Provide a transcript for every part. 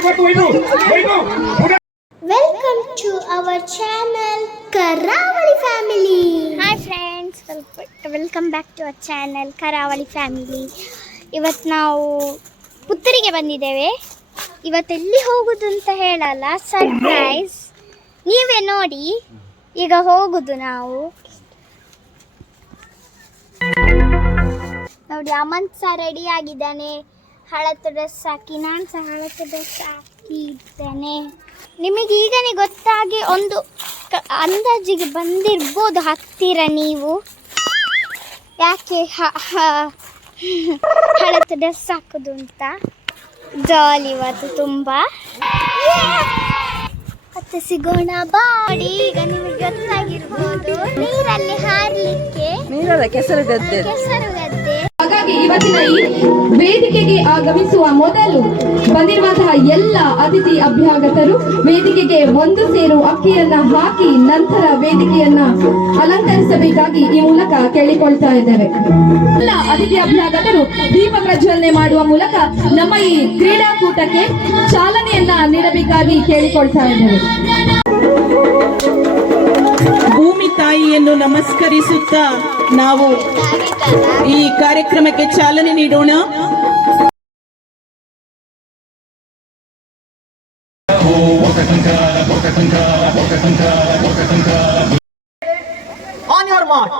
Welcome to our channel Karavali Family. Hi friends, welcome back to our channel Karavali Family. ಇವತ್ತು ನಾವು ಪುತ್ತೂರಿಗೆ ಬಂದಿದ್ದೇವೆ. ಇವತ್ತು ಎಲ್ಲಿ ಹೋಗುದು ಅಂತ ಹೇಳಲ್ಲ, ಸರ್ಪ್ರೈಸ್. ನೀವೇ ನೋಡಿ. ಈಗ ಹೋಗುದು ನಾವು. ನೋಡಿ, ಅಮಂತ್ ಸಹ ರೆಡಿ ಆಗಿದ್ದಾನೆ ಹಳತ್ತು ಡ್ರೆಸ್ ಹಾಕಿ. ನಾನು ಸಹ ಹಳತ್ತು ಡ್ರೆಸ್ ಹಾಕಿದ್ದೇನೆ. ನಿಮಗೆ ಈಗನೇ ಗೊತ್ತಾಗಿ ಒಂದು ಅಂದಾಜಿಗೆ ಬಂದಿರ್ಬೋದು, ಹಾಕ್ತೀರಾ ನೀವು ಯಾಕೆ ಹಳತ್ತು ಡ್ರೆಸ್ ಹಾಕೋದು ಅಂತ. ಜಾಲಿ ಇವತ್ತು ತುಂಬ. ಮತ್ತೆ ಸಿಗೋಣ ಬಾಡಿ. ಈಗ ನಿಮಗೆ ಗೊತ್ತಾಗಿರ್ಬೋದು, ನೀರಲ್ಲಿ ಹಾರಲಿಕ್ಕೆ ಕೆಸರು ಗದ್ದೆ. ಹಾಗಾಗಿ ಇವತ್ತಿನ ಈ ವೇದಿಕೆಗೆ ಆಗಮಿಸುವ ಮೊದಲು ಬಂದಿರುವಂತಹ ಎಲ್ಲ ಅತಿಥಿ ಅಭ್ಯಾಗತರು ವೇದಿಕೆಗೆ ಒಂದು ಸೇರು ಅಕ್ಕಿಯನ್ನ ಹಾಕಿ ನಂತರ ವೇದಿಕೆಯನ್ನ ಅಲಂಕರಿಸಬೇಕಾಗಿ ಈ ಮೂಲಕ ಕೇಳಿಕೊಳ್ತಾ ಇದ್ದೇವೆ. ಎಲ್ಲ ಅತಿಥಿ ಅಭ್ಯಾಗತರು ದೀಪ ಪ್ರಜ್ವಲನೆ ಮಾಡುವ ಮೂಲಕ ನಮ್ಮ ಈ ಕ್ರೀಡಾಕೂಟಕ್ಕೆ ಚಾಲನೆಯನ್ನ ನೀಡಬೇಕಾಗಿ ಕೇಳಿಕೊಳ್ತಾ ಇದ್ದೇವೆ. ಭೂಮಿ ತಾಯಿಯನ್ನು ನಮಸ್ಕರಿಸುತ್ತಾ ನಾವು ಈ ಕಾರ್ಯಕ್ರಮಕ್ಕೆ ಚಾಲನೆ ನೀಡೋಣ. On your mark.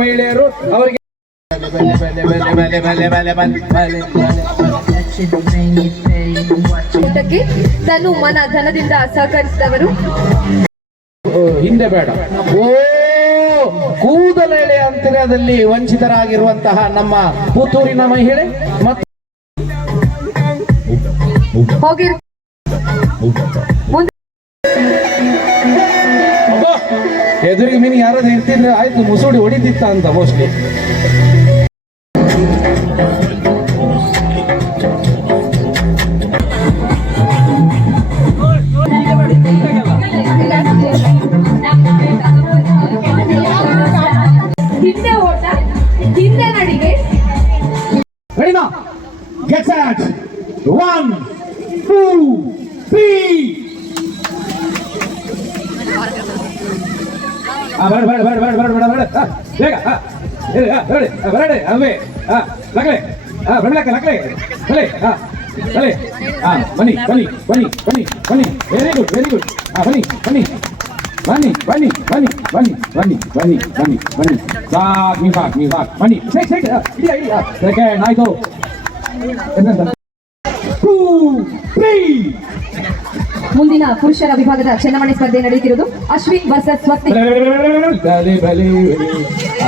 ಮಹಿಳೆಯರು ಅವರಿಗೆ ತನು ಮನ ಧನದಿಂದ ಸಹಕರಿಸಿದವರು. ಹಿಂದೆ ಬೇಡ. ಕೂದಲೆಳೆ ಅಂತರದಲ್ಲಿ ವಂಚಿತರಾಗಿರುವಂತಹ ನಮ್ಮ ಪುತ್ತೂರಿನ ಮಹಿಳೆ ಮತ್ತು ಎದುರಿಗೆ ಮೀನು ಯಾರಾದ್ರೂ ಇರ್ತಿದ್ರೆ ಆಯ್ತು, ಮುಸುಡಿ ಹೊಡಿತಿತ್ತ ಅಂತ ಮೋಸ್ಟ್ಲಿ. ಹಿಂದೆ ಓಟ, ಹಿಂದೆ ನಡಿಗೆ. ರೆಡಿನಾ? Get set. 1 2 3. ಮುಂದಿನ ಪುರುಷರ ವಿಭಾಗದ ಚನ್ನಮಣೆ ಸ್ಪರ್ಧೆ ನಡೆಯುತ್ತಿರುವುದು Ashwin versus Swasti.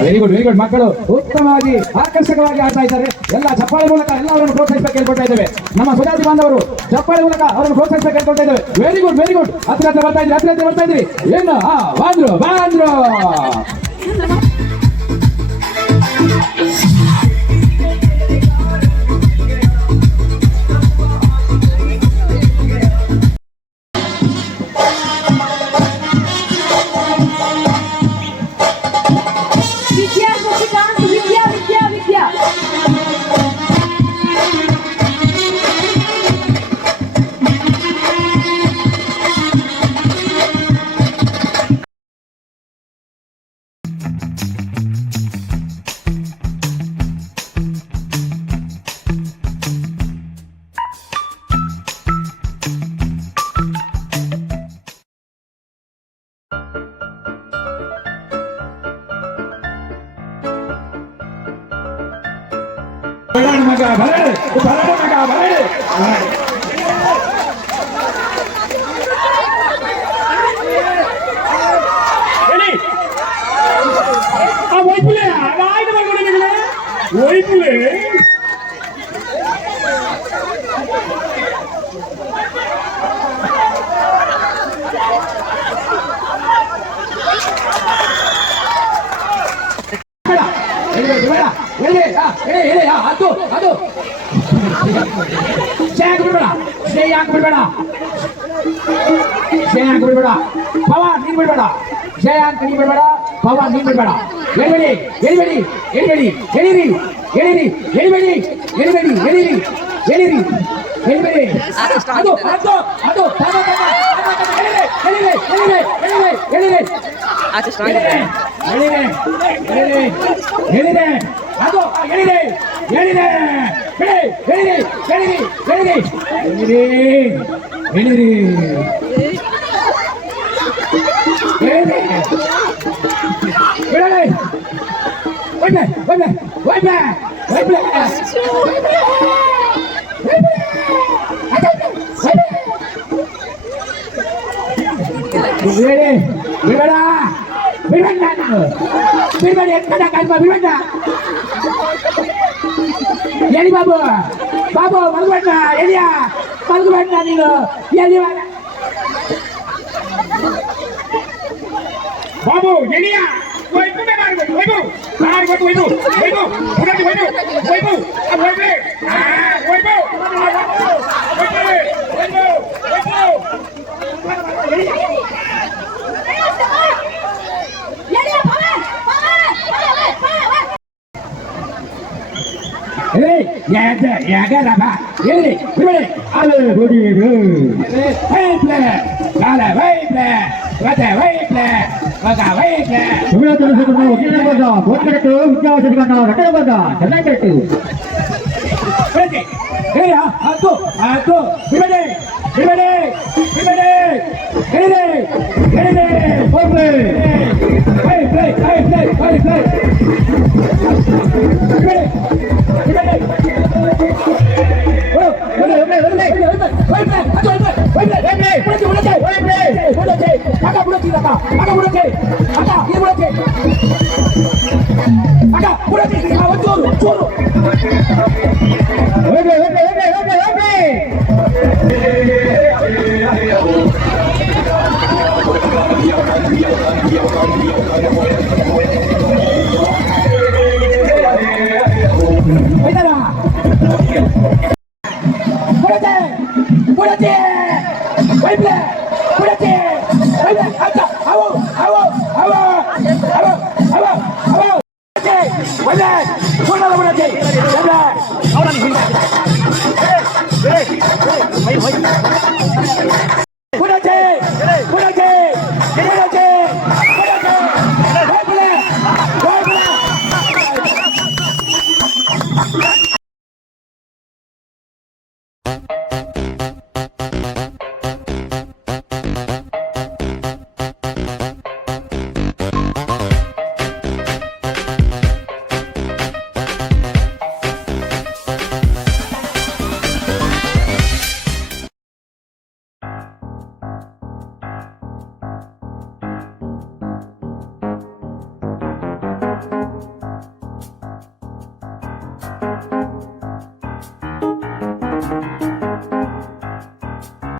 Very good very good. ಮಕ್ಕಳು ಉತ್ತಮವಾಗಿ ಆಕರ್ಷಕವಾಗಿ ಆಡ್ತಾ ಇದ್ದಾರೆ. ಎಲ್ಲ ಚಪ್ಪಾಳೆ ಮೂಲಕ ಎಲ್ಲರನ್ನು ಪ್ರೋತ್ಸಾಹಿಸಬೇಕು ಕೇಳ್ಕೊಳ್ತಾ ಇದ್ದೇವೆ. ನಮ್ಮ ಸುಜಾತಿ ಬಾಂಧವರು ಚಪ್ಪಾಳೆ ಮೂಲಕ ಅವರನ್ನು ಪ್ರೋತ್ಸಾಹಿಸಬೇಕು ಕೇಳ್ಕೊಳ್ತಾ ಇದ್ದೇವೆ. Very good very good. ಹತ್ರ ಬರ್ತಾ ಇದ್ರಿ, ಹತ್ರ ಬರ್ತಾ ಇದ್ರಿ. ಏನು ಬಾಂದ್ರು ಬಾಂದ್ರು. ಅದು ಶ್ರೇಯಾಂಕ್ ಬಿಡ್ಬೇಡ ಶ್ರೇಯಾಂಕ್ ಬಿಡ್ಬೇಡ ಶ್ರೇಯಾಂಕ್ ಬಿಡ್ಬೇಡ ಪವನ್ ನೀನ್ ಬಿಡ್ಬೇಡ ಶ್ರೇಯಾಂಕ್ ನೀನ್ ಬಿಡ್ಬೇಡ ಪವನ್ ನೀನ್ ಬಿಡ್ಬೇಡ ಎಳಿಬೇಡಿ ಎಳಿಬೇಡಿ ಎಳಿಬೇಡಿ ಎಳಿರಿ ಎಳಿರಿ ಎಳಿಬೇಡಿ ಎಳಿಬೇಡಿ ಎಳಿರಿ ಎಳಿರಿ ಎಳಿಬೇಡಿ ಅದು ಅದು ಅದು ಎಳಿರೆ ಎಳಿರೆ ಎಳಿರೆ ಎಳಿರೆ ಎಳಿರೆ ಎಳಿರೆ ಎಳಿರೆ ಎಳಿರೆ ಅದು ಎಳಿರೆ ಎಳಿರೆ ಎಳಿ ಎಳಿರಿ ಎಳಿರಿ ಎಳಿರಿ ಎಳಿರಿ ಎಳಿರಿ ಎಳಿರಿ ಎಳಿರಿ ಒಯ್ಬೆ ಒಯ್ಬೆ ಒಯ್ಬೆ ಒಯ್ಬೆ ಬಿಡಬೇಡಿ ಬಿಡಬೇಡ ಬಿಡಬೇಡ ನಾನು ಬಿಡಬೇಡಿ ಎಕ್ಕಡ ಕಾಯ್ಪ ಬಿಡಬೇಡ ಎಳಿ ಬಾಬು ಬಾಬು ಮಲ್ಬೇಡ ಎಳಿಯ ಮಲ್ಬೇಡ ನೀನು ಎಲ್ಲಿ ಬಾಬು ಎಳಿಯ